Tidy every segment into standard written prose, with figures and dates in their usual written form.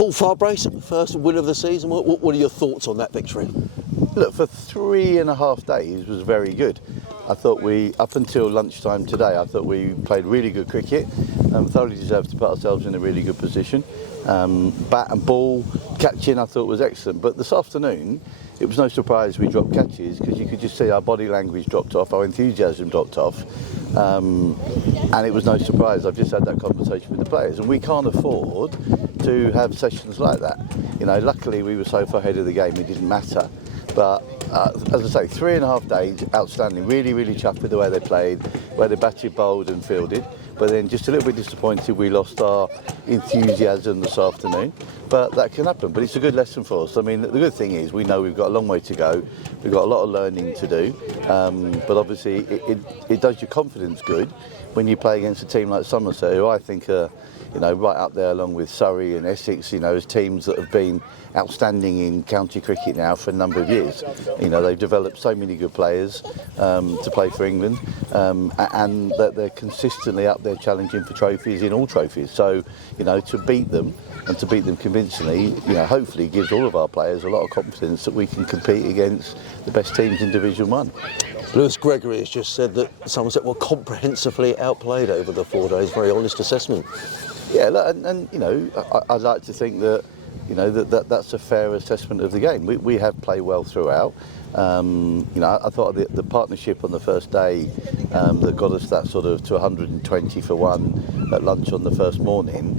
Paul Farbrace, first win of the season. What are your thoughts on that victory? Look, for 3.5 days was very good. I thought up until lunchtime today, I thought we played really good cricket, thoroughly deserved to put ourselves in a really good position. Bat and ball, catching I thought was excellent, but this afternoon it was no surprise we dropped catches because you could just see our body language dropped off, our enthusiasm dropped off, and it was no surprise. I've just had that conversation with the players, and we can't afford to have sessions like that. You know, luckily we were so far ahead of the game it didn't matter. But as I say, 3.5 days, outstanding. Really, really chuffed with the way they played, where they batted, bowled and fielded. But then just a little bit disappointed we lost our enthusiasm this afternoon. But that can happen. But it's a good lesson for us. I mean, the good thing is we know we've got a long way to go. We've got a lot of learning to do. But obviously it does your confidence good when you play against a team like Somerset, who I think are, you know, right up there along with Surrey and Essex, you know, as teams that have been outstanding in county cricket now for a number of years. You know, they've developed so many good players to play for England, and that they're consistently up there challenging for trophies in all trophies. So, you know, to beat them and to beat them convincingly, you know, hopefully gives all of our players a lot of confidence that we can compete against the best teams in Division 1. Lewis Gregory has just said that Somerset were comprehensively outplayed over the 4 days. Very honest assessment. Yeah, and you know, I'd like to think that, you know, that's a fair assessment of the game. We have played well throughout. You know, I thought the partnership on the first day that got us that sort of to 120 for 1 at lunch on the first morning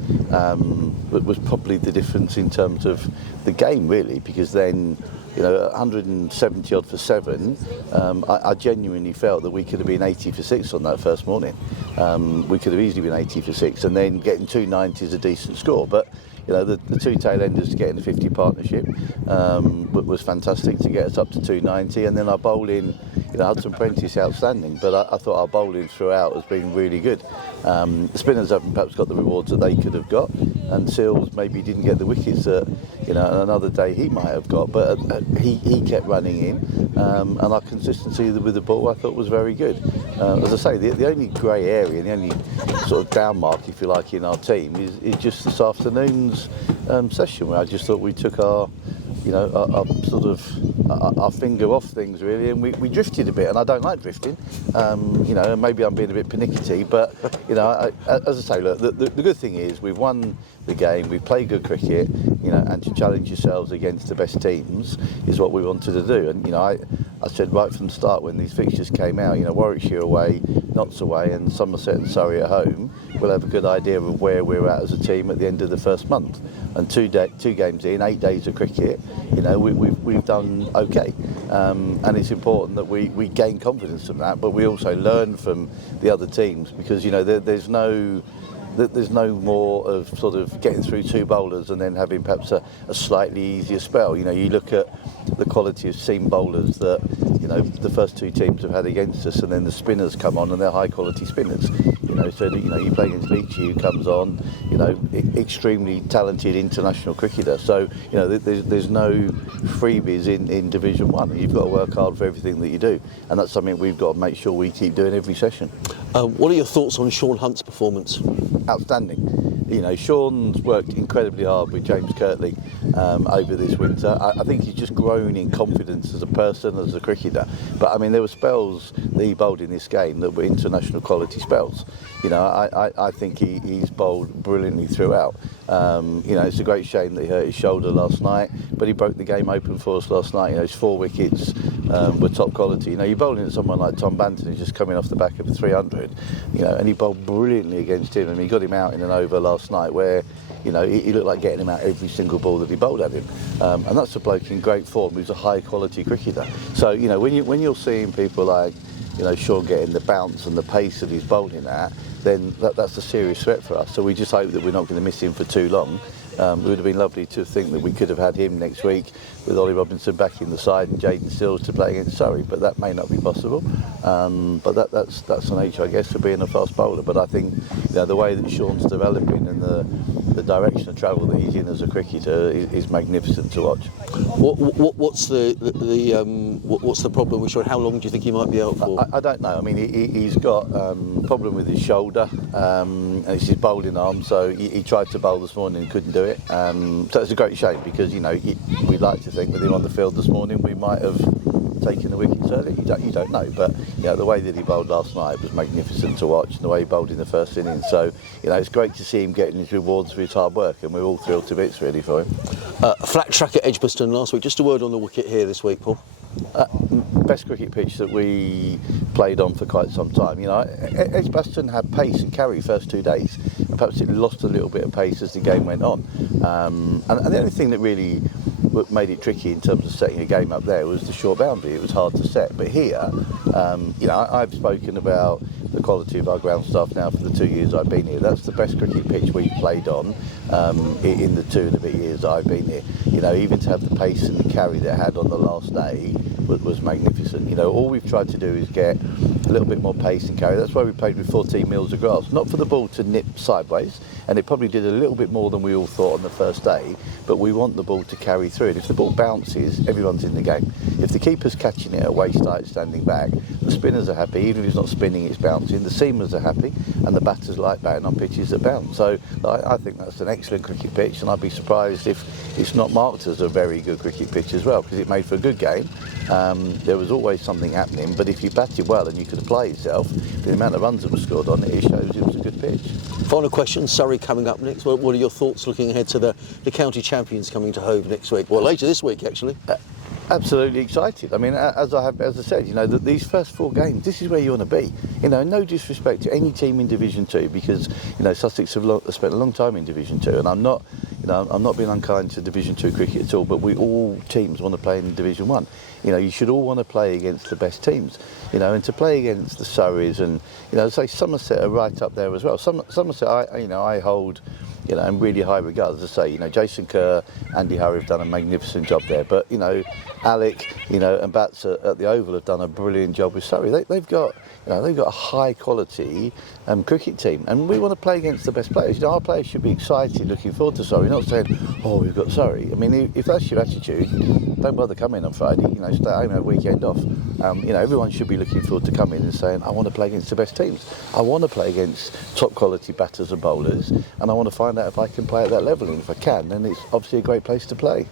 was probably the difference in terms of the game, really, because then, you know, 170 odd for 7, I genuinely felt that we could have been 80 for 6 on that first morning. We could have easily been 80 for 6, and then getting 290 is a decent score. But you know, the two tail enders to get in the 50 partnership was fantastic to get us up to 290, and then our bowling, you know, Hudson Prentice outstanding, but I thought our bowling throughout has been really good. The spinners haven't perhaps got the rewards that they could have got, and Seals maybe didn't get the wickets that, you know, another day he might have got, but he kept running in, and our consistency with the ball I thought was very good. As I say, the only grey area, the only sort of down mark, if you like, in our team is just this afternoon's session, where I just thought we took our, you know, our finger off things, really, and we drifted a bit, and I don't like drifting. You know, maybe I'm being a bit pernickety, but you know, as I say, look, the good thing is we've won the game, we play good cricket, you know, and to challenge yourselves against the best teams is what we wanted to do. And you know, I said right from the start when these fixtures came out, you know, Warwickshire away, Notts away, and Somerset and Surrey at home, we'll have a good idea of where we're at as a team at the end of the first month. And two games in, 8 days of cricket, you know, we've done okay. And it's important that we gain confidence from that, but we also learn from the other teams, because, you know, there's no more of sort of getting through 2 bowlers and then having perhaps a slightly easier spell. You know, you look at the quality of seam bowlers that, you know, the first 2 teams have had against us, and then the spinners come on and they're high quality spinners. You know, so that, you know, you play against Leachy, who comes on, you know, extremely talented international cricketer. So, you know, there's no freebies in Division 1. You've got to work hard for everything that you do, and that's something we've got to make sure we keep doing every session. What are your thoughts on Sean Hunt's performance? Outstanding. You know, Sean's worked incredibly hard with James Kirtley over this winter. I think he's just grown in confidence as a person, as a cricketer. But I mean, there were spells that he bowled in this game that were international quality spells. You know, I think he's bowled brilliantly throughout. You know, it's a great shame that he hurt his shoulder last night, but he broke the game open for us last night. You know, his 4 wickets were top quality. You know, you're bowling at someone like Tom Banton, who's just coming off the back of a 300, you know, and he bowled brilliantly against him. I mean, he got him out in an over last night where, you know, he looked like getting him out every single ball that he bowled at him. And that's a bloke in great form who's a high quality cricketer. So, you know, when you're seeing people like, you know, Sean getting the bounce and the pace that he's bowling at, then that's a serious threat for us. So we just hope that we're not going to miss him for too long. It would have been lovely to think that we could have had him next week with Ollie Robinson back in the side and Jaden Stills to play against Surrey, but that may not be possible. But that's an nature, I guess, of being a fast bowler. But I think, you know, the way that Sean's developing and the direction of travel that he's in as a cricketer is magnificent to watch. What's the problem with Surrey? How long do you think he might be out for? I don't know. I mean, he's got a problem with his shoulder, and it's his bowling arm. So he tried to bowl this morning and couldn't do it. So it's a great shame because we'd like to think with him on the field this morning we might have taken the wickets early. You don't know, but the way that he bowled last night was magnificent to watch, and the way he bowled in the first innings. So it's great to see him getting his rewards for his hard work, and we're all thrilled to bits really for him. Flat track at Edgbaston last week. Just a word on the wicket here this week, Paul. Best cricket pitch that we played on for quite some time. Edgbaston had pace and carry first 2 days, and perhaps it lost a little bit of pace as the game went on. And the only thing that really made it tricky in terms of setting a game up there was the short boundary. It was hard to set, but here, I've spoken about the quality of our ground staff now for the 2 years I've been here. That's the best cricket pitch we've played on in the 2 and a bit years that I've been here. Even to have the pace and the carry that it had on the last day was magnificent. All we've tried to do is get a little bit more pace and carry. That's why we played with 14 mils of grass, not for the ball to nip sideways, and it probably did a little bit more than we all thought on the first day, but we want the ball to carry through. And if the ball bounces, everyone's in the game. If the keeper's catching it at waist height standing back, the spinners are happy. Even if it's not spinning, it's bouncing. The seamers are happy, and the batters like batting on pitches that bounce. So I think that's an excellent cricket pitch, and I'd be surprised if it's not marked as a very good cricket pitch as well, because it made for a good game. There was always something happening, but if you batted well and you could apply yourself, the amount of runs that were scored on it shows it was a good pitch. Final question, Surrey coming up next. What are your thoughts looking ahead to the county champions coming to Hove next week? Well, later this week, actually. Absolutely excited. I mean, as I said, that these first 4 games, this is where you want to be. No disrespect to any team in Division 2, because Sussex have spent a long time in Division 2, and I'm not being unkind to Division 2 cricket at all. But all teams want to play in Division 1. You should all want to play against the best teams. And to play against the Surreys and say Somerset are right up there as well. Somerset, I hold. In really high regard. As I say, Jason Kerr, Andy Hurry have done a magnificent job there. But, Alec, and Bats at the Oval have done a brilliant job with Surrey. They've got a high quality cricket team, and we want to play against the best players. Our players should be excited, looking forward to Surrey, not saying, "Oh, we've got Surrey." I mean, if that's your attitude, don't bother coming on Friday. Stay at home, have a weekend off. Everyone should be looking forward to coming and saying, "I want to play against the best teams. I want to play against top quality batters and bowlers, and I want to find out if I can play at that level. And if I can, then it's obviously a great place to play."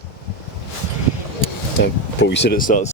Paul, you said at the start